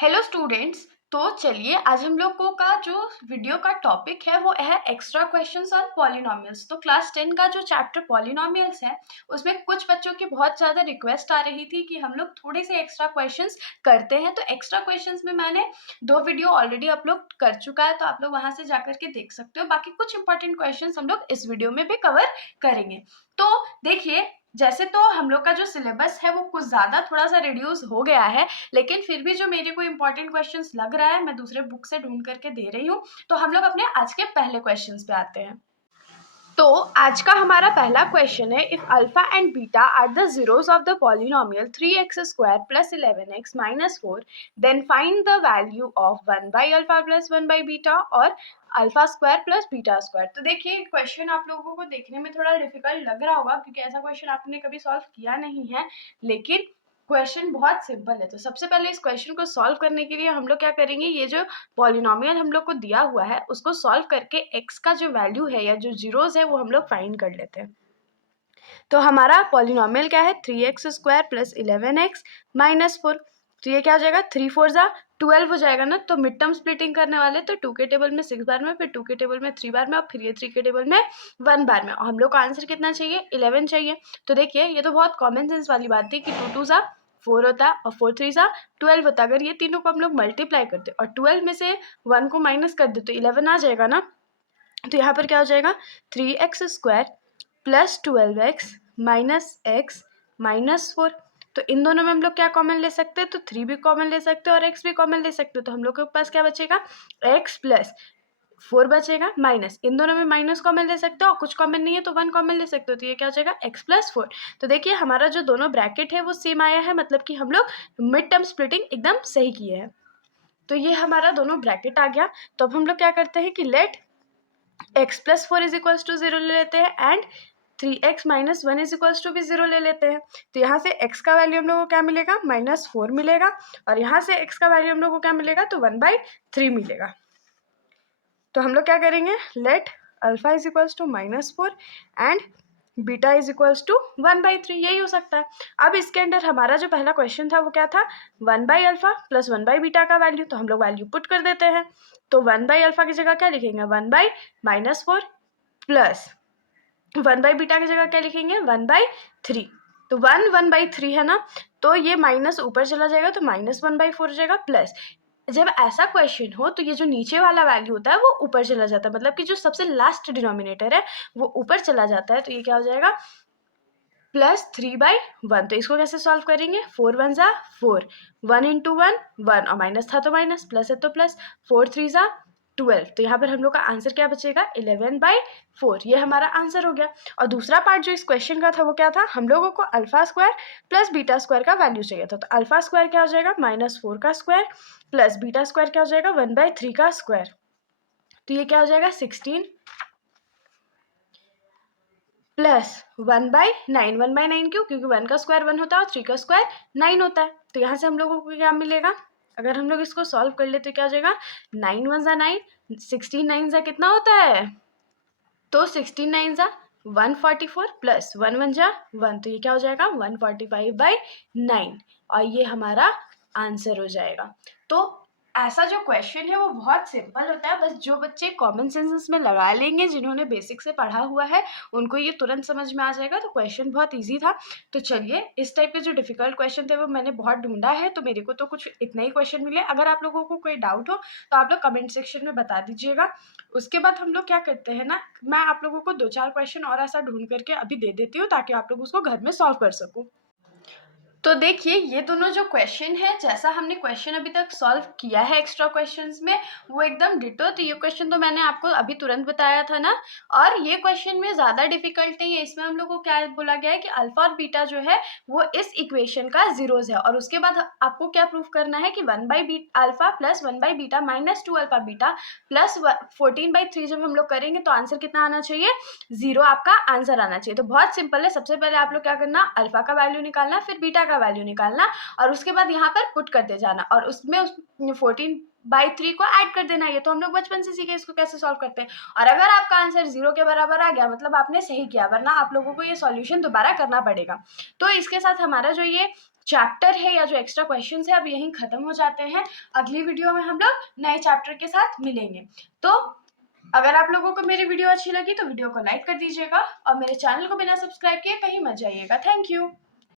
Hello students. तो चलिए आज हम लोगों का जो वीडियो का टॉपिक है वो है एक्स्ट्रा क्वेश्चंस ऑन पॉलिनोमियल्स। तो क्लास 10 का जो चैप्टर पॉलिनोमियल्स है उसमें कुछ बच्चों की बहुत ज़्यादा रिक्वेस्ट आ रही थी कि हम लोग थोड़े से एक्स्ट्रा क्वेश्चंस करते हैं। तो एक्स्ट्रा क्वेश्चंस में मैंने 2 वीडियो ऑलरेडी अपलोड कर चुका है, तो आप लोग वहाँ से जाकर के देख सकते हो। बाकी कुछ इंपॉर्टेंट क्वेश्चंस हम लोग इस वीडियो में भी कवर करेंगे। तो देखिए, जैसे तो हम लोग का जो सिलेबस है वो कुछ ज़्यादा थोड़ा सा रिड्यूस हो गया है, लेकिन फिर भी जो मेरे को इंपॉर्टेंट क्वेश्चंस लग रहा है मैं दूसरे बुक से ढूंढ करके दे रही हूँ। तो हम लोग अपने आज के पहले क्वेश्चंस पे आते हैं। तो आज का हमारा पहला क्वेश्चन है, if alpha and beta are the zeros of the polynomial 3x² + 11x - 4, then find the value of 1/अल्फा + 1/बीटा और alpha square plus beta square. तो देखिए, क्वेश्चन आप लोगों को देखने में थोड़ा डिफिकल्ट लग रहा होगा क्योंकि ऐसा क्वेश्चन आपने कभी सॉल्व किया नहीं है, लेकिन क्वेश्चन बहुत सिंपल है। तो सबसे पहले इस क्वेश्चन को सॉल्व करने के लिए हम लोग क्या करेंगे, ये जो पॉलिनोमियल हम लोग को दिया हुआ है उसको सॉल्व करके एक्स का जो वैल्यू है या जो जीरोस है वो हम लोग फाइंड कर लेते हैं। तो हमारा पॉलिनोमियल क्या है, 3x² + 11x - 4। तो ये क्या हो जाएगा, 3 4 जा 12 हो जाएगा ना। तो मिड टर्म स्प्लिटिंग करने वाले तो 2 के टेबल में 6 बार में, फिर 2 के टेबल में 3 बार में, और फिर ये 3 के टेबल में 1 बार में। और हम लोग का आंसर कितना चाहिए, 11 चाहिए। तो देखिए, ये तो बहुत कॉमन सेंस वाली बात थी कि 2 2 जा 4 होता है और 4 3 जा 12 होता है। अगर ये तीनों को हम लोग मल्टीप्लाई करते और 12 में से 1 को माइनस कर दे तो 11 आ जाएगा ना। तो यहाँ पर क्या हो जाएगा, 3x² + 12x - x - 4। तो इन दोनों में हम लोग क्या कॉमन ले सकते हैं, तो 3 भी कॉमन ले सकते हैं और x भी कॉमन ले सकते हो। तो हम लोग के पास क्या बचेगा, x + 4 बचेगा, माइनस इन दोनों में माइनस कॉमन ले सकते हो और कुछ कॉमन नहीं है तो 1 कॉमन ले सकते हो। तो ये क्या हो जाएगा, x + 4। तो देखिए, हमारा जो दोनों ब्रैकेट है वो सेम आया है, मतलब कि हम लोग मिड टर्म स्प्लिटिंग एकदम सही किए हैं। तो ये हमारा दोनों ब्रैकेट आ गया। तो अब हम लोग क्या करते हैं कि लेट x + 4 = 0 ले लेते हैं एंड 3x - 1 = भी 0 ले लेते हैं। तो यहाँ से x का वैल्यू हम लोग को क्या मिलेगा, -4 मिलेगा, और यहाँ से x का वैल्यू हम लोग को क्या मिलेगा, तो 1/3 मिलेगा। तो हम लोग क्या करेंगे, लेट अल्फा = -4 एंड बीटा = 1/3, यही हो सकता है। अब इसके अंदर हमारा जो पहला क्वेश्चन था वो क्या था, 1/अल्फा + 1/बीटा का वैल्यू। तो हम लोग वैल्यू पुट कर देते हैं। तो 1/अल्फा की जगह क्या लिखेंगे, 1/-4 प्लस 1/बीटा की जगह क्या लिखेंगे, 1/3। तो 1/3 है ना, तो ये माइनस ऊपर चला जाएगा तो -1/4 हो जाएगा, प्लस जब ऐसा क्वेश्चन हो तो ये जो नीचे वाला वैल्यू होता है वो ऊपर चला जाता है, मतलब कि जो सबसे लास्ट डिनोमिनेटर है वो ऊपर चला जाता है। तो ये क्या हो जाएगा, +3/1। तो इसको कैसे सॉल्व करेंगे, 4 1 जा 4, 1 × 1 1, और माइनस था तो माइनस, प्लस है तो प्लस, 4 3 जा 12। तो यहाँ पर हम लोग का आंसर क्या बचेगा, 11/4। ये हमारा आंसर हो गया। और दूसरा पार्ट जो इस क्वेश्चन का था वो क्या था, हम लोगों को alpha square plus beta square का वैल्यू चाहिए था। तो अल्फा स्क्वायर क्या हो जाएगा, -4 का स्क्वायर, प्लस बीटा स्क्वायर क्या हो जाएगा, 1/3 का स्क्वायर। तो ये क्या हो जाएगा, 16 प्लस 1/9। 1/9 क्यों, क्योंकि 1 का स्क्वायर 1 होता है और 3 का स्क्वायर 9 होता है। तो यहाँ से हम लोगों को क्या मिलेगा, अगर हम लोग इसको सॉल्व कर ले तो क्या हो जाएगा, 9 1 जा 9, 16 9 जा कितना होता है, तो 16 9 जा 144 प्लस 1 1 जा 1। तो ये क्या हो जाएगा, 145/9, और ये हमारा आंसर हो जाएगा। तो ऐसा जो क्वेश्चन है वो बहुत सिंपल होता है, बस जो बच्चे कॉमन सेंस में लगा लेंगे, जिन्होंने बेसिक से पढ़ा हुआ है, उनको ये तुरंत समझ में आ जाएगा। तो क्वेश्चन बहुत इजी था। तो चलिए, इस टाइप के जो डिफिकल्ट क्वेश्चन थे वो मैंने बहुत ढूंढा है, तो मेरे को तो कुछ इतना ही क्वेश्चन मिले। अगर आप लोगों को कोई डाउट हो तो आप लोग कमेंट सेक्शन में बता दीजिएगा। उसके बाद हम लोग क्या करते हैं ना, मैं आप लोगों को 2-4 क्वेश्चन और ऐसा ढूंढ करके अभी दे देती हूँ ताकि आप लोग उसको घर में सॉल्व कर सको। तो देखिए, ये दोनों जो क्वेश्चन है, जैसा हमने क्वेश्चन अभी तक सॉल्व किया है एक्स्ट्रा क्वेश्चंस में, वो एकदम डिटो। तो ये क्वेश्चन तो मैंने आपको अभी तुरंत बताया था ना, और ये क्वेश्चन में ज़्यादा डिफिकल्ट नहीं है। इसमें हम लोग को क्या बोला गया है कि अल्फा और बीटा जो है वो इस इक्वेशन का जीरोज है, और उसके बाद आपको क्या प्रूफ करना है कि 1/अल्फा + 1/बीटा - 2अल्फा बीटा + 14/3 जब हम लोग करेंगे तो आंसर कितना आना चाहिए, 0 आपका आंसर आना चाहिए। तो बहुत सिंपल है। सबसे पहले आप लोग क्या करना, अल्फा का वैल्यू निकालना, फिर बीटा का वैल्यू निकालना, और उसके बाद यहाँ पर पुट करते जाना, और उसमें 14/3 को ऐड कर देना। ये तो हम लोग बचपन से सीखे इसको कैसे सॉल्व करते हैं। और अगर आपका आंसर 0 के बराबर आ गया मतलब आपने सही किया, वरना आप लोगों को ये सॉल्यूशन दोबारा करना पड़ेगा। तो इसके साथ हमारा जो ये चैप्टर है या जो एक्स्ट्रा क्वेश्चंस है अब यहीं खत्म हो जाते हैं। अगली वीडियो में हम लोग नए चैप्टर के साथ मिलेंगे। तो अगर आप लोगों को मेरी वीडियो अच्छी लगी तो वीडियो को लाइक कर दीजिएगा और मेरे चैनल को बिना सब्सक्राइब किए कहीं मत जाइएगा। Thank you.